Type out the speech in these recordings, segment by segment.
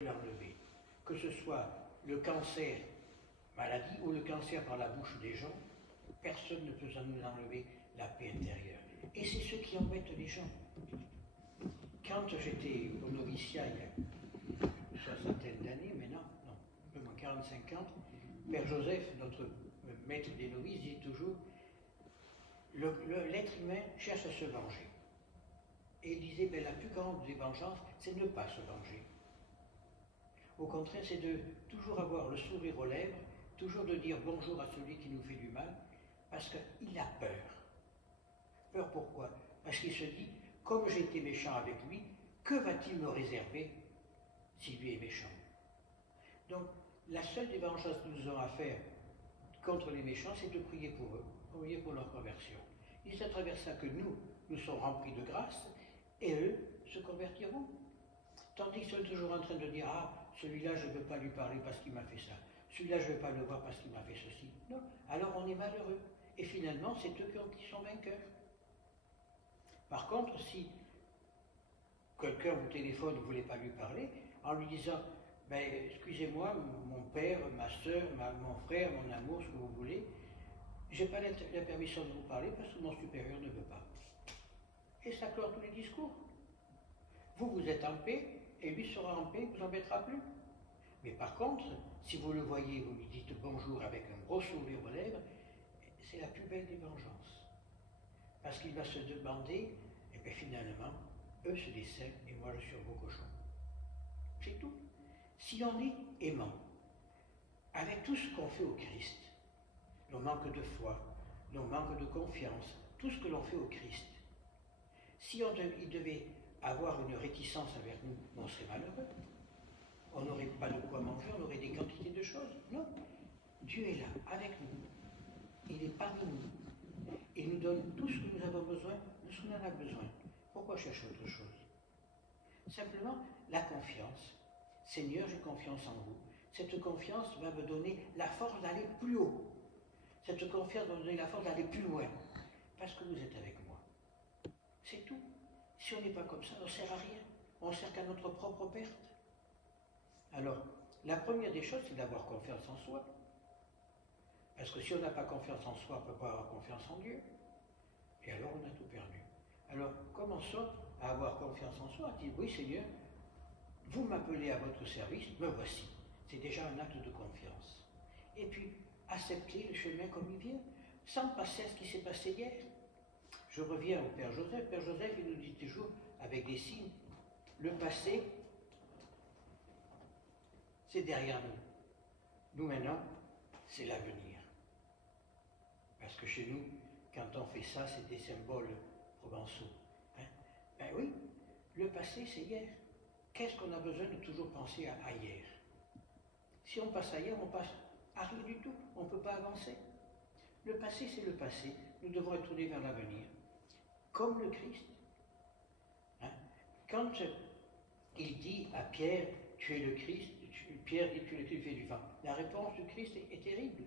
l'enlever. Que ce soit le cancer, maladie, ou le cancer par la bouche des gens, personne ne peut nous enlever la paix intérieure. Et c'est ce qui embête les gens. Quand j'étais au noviciat, il y a une soixantaine d'années, maintenant, non, un peu moins 45 ans, Père Joseph, notre maître des novices, dit toujours l'être humain cherche à se venger. Et il disait, la plus grande des vengeances, c'est de ne pas se venger. Au contraire, c'est de toujours avoir le sourire aux lèvres, toujours de dire bonjour à celui qui nous fait du mal, parce qu'il a peur. Peur pourquoi? Parce qu'il se dit, comme j'ai été méchant avec lui, que va-t-il me réserver si lui est méchant? Donc, la seule des vengeances que nous aurons à faire contre les méchants, c'est de prier pour eux, prier pour leur conversion. Et c'est à travers ça que nous sommes remplis de grâce, et eux se convertiront. Tandis qu'ils sont toujours en train de dire, ah, celui-là, je ne veux pas lui parler parce qu'il m'a fait ça. Celui-là, je ne veux pas le voir parce qu'il m'a fait ceci. Non, alors on est malheureux. Et finalement, c'est eux qui sont vainqueurs. Par contre, si quelqu'un vous téléphone, vous ne voulez pas lui parler, en lui disant, excusez-moi, mon père, ma soeur, mon frère, mon amour, ce que vous voulez, je n'ai pas la permission de vous parler parce que mon supérieur ne veut pas. Et ça clore tous les discours. Vous êtes en paix, et lui sera en paix, il ne vous embêtera plus. Mais par contre, si vous le voyez, vous lui dites bonjour avec un gros sourire aux lèvres, c'est la plus belle des vengeances. Parce qu'il va se demander, et bien finalement, eux c'est des saints et moi je suis un beau cochon. C'est tout. Si on est aimant, avec tout ce qu'on fait au Christ, nos manques de foi, nos manques de confiance, tout ce que l'on fait au Christ, si il devait avoir une réticence envers nous, on serait malheureux. On n'aurait pas de quoi manger, on aurait des quantités de choses. Non. Dieu est là, avec nous. Il est parmi nous. Il nous donne tout ce que nous avons besoin, de ce qu'on en a besoin. Pourquoi chercher autre chose? Simplement, la confiance. Seigneur, j'ai confiance en vous. Cette confiance va me donner la force d'aller plus haut. Cette confiance va me donner la force d'aller plus loin. Parce que vous êtes avec moi. C'est tout. Si on n'est pas comme ça, on ne sert à rien. On ne sert qu'à notre propre perte. Alors, la première des choses, c'est d'avoir confiance en soi. Parce que si on n'a pas confiance en soi, on ne peut pas avoir confiance en Dieu. Et alors, on a tout perdu. Alors, commençons à avoir confiance en soi, à dire, oui Seigneur, vous m'appelez à votre service, me voici. C'est déjà un acte de confiance. Et puis, accepter le chemin comme il vient, sans passer à ce qui s'est passé hier. Je reviens au Père Joseph. Père Joseph, il nous dit toujours, avec des signes, le passé, c'est derrière nous. Nous, maintenant, c'est l'avenir. Parce que chez nous, quand on fait ça, c'est des symboles provençaux. Hein? Ben oui, le passé, c'est hier. Qu'est-ce qu'on a besoin de toujours penser à hier? Si on passe à hier, on passe à rien du tout. On ne peut pas avancer. Le passé, c'est le passé. Nous devons être tournés vers l'avenir. Comme le Christ. Hein? Quand il dit à Pierre, tu es le Christ, Pierre dit, tu es le Christ, du vent. La réponse du Christ est terrible.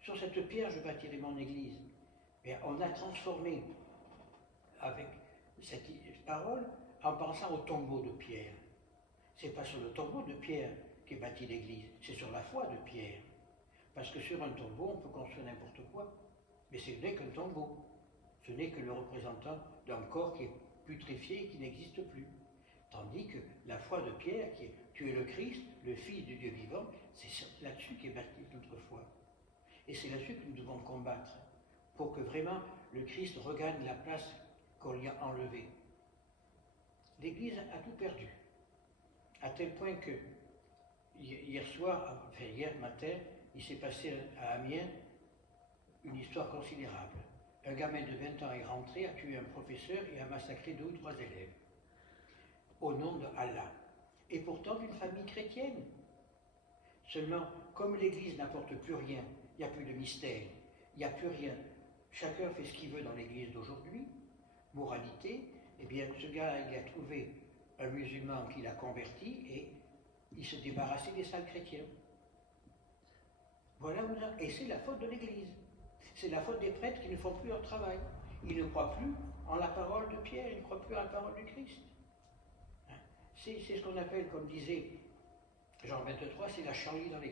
Sur cette pierre, je bâtirai mon église. Mais on a transformé avec cette parole en pensant au tombeau de Pierre. Ce n'est pas sur le tombeau de Pierre qu'est bâtie l'église, c'est sur la foi de Pierre. Parce que sur un tombeau, on peut construire n'importe quoi. Mais ce n'est qu'un tombeau. Ce n'est que le représentant d'un corps qui est putréfié et qui n'existe plus. Tandis que la foi de Pierre, qui est tu es le Christ, le Fils du Dieu vivant, c'est là-dessus qu'est bâtie notre foi. Et c'est là-dessus que nous devons combattre, pour que vraiment le Christ regagne la place qu'on lui a enlevée. L'Église a tout perdu, à tel point que hier matin, il s'est passé à Amiens une histoire considérable. Un gamin de 20 ans est rentré, a tué un professeur et a massacré 2 ou 3 élèves, au nom de Allah. Et pourtant d'une famille chrétienne. Seulement, comme l'Église n'apporte plus rien, il n'y a plus de mystère, il n'y a plus rien. Chacun fait ce qu'il veut dans l'Église d'aujourd'hui. Moralité, eh bien, ce gars, il a trouvé un musulman qui l'a converti et il se débarrassait des sales chrétiens. Voilà, et c'est la faute de l'Église. C'est la faute des prêtres qui ne font plus leur travail. Ils ne croient plus en la parole de Pierre, ils ne croient plus en la parole du Christ. C'est ce qu'on appelle, comme disait Jean 23, c'est la Charlie dans l'église.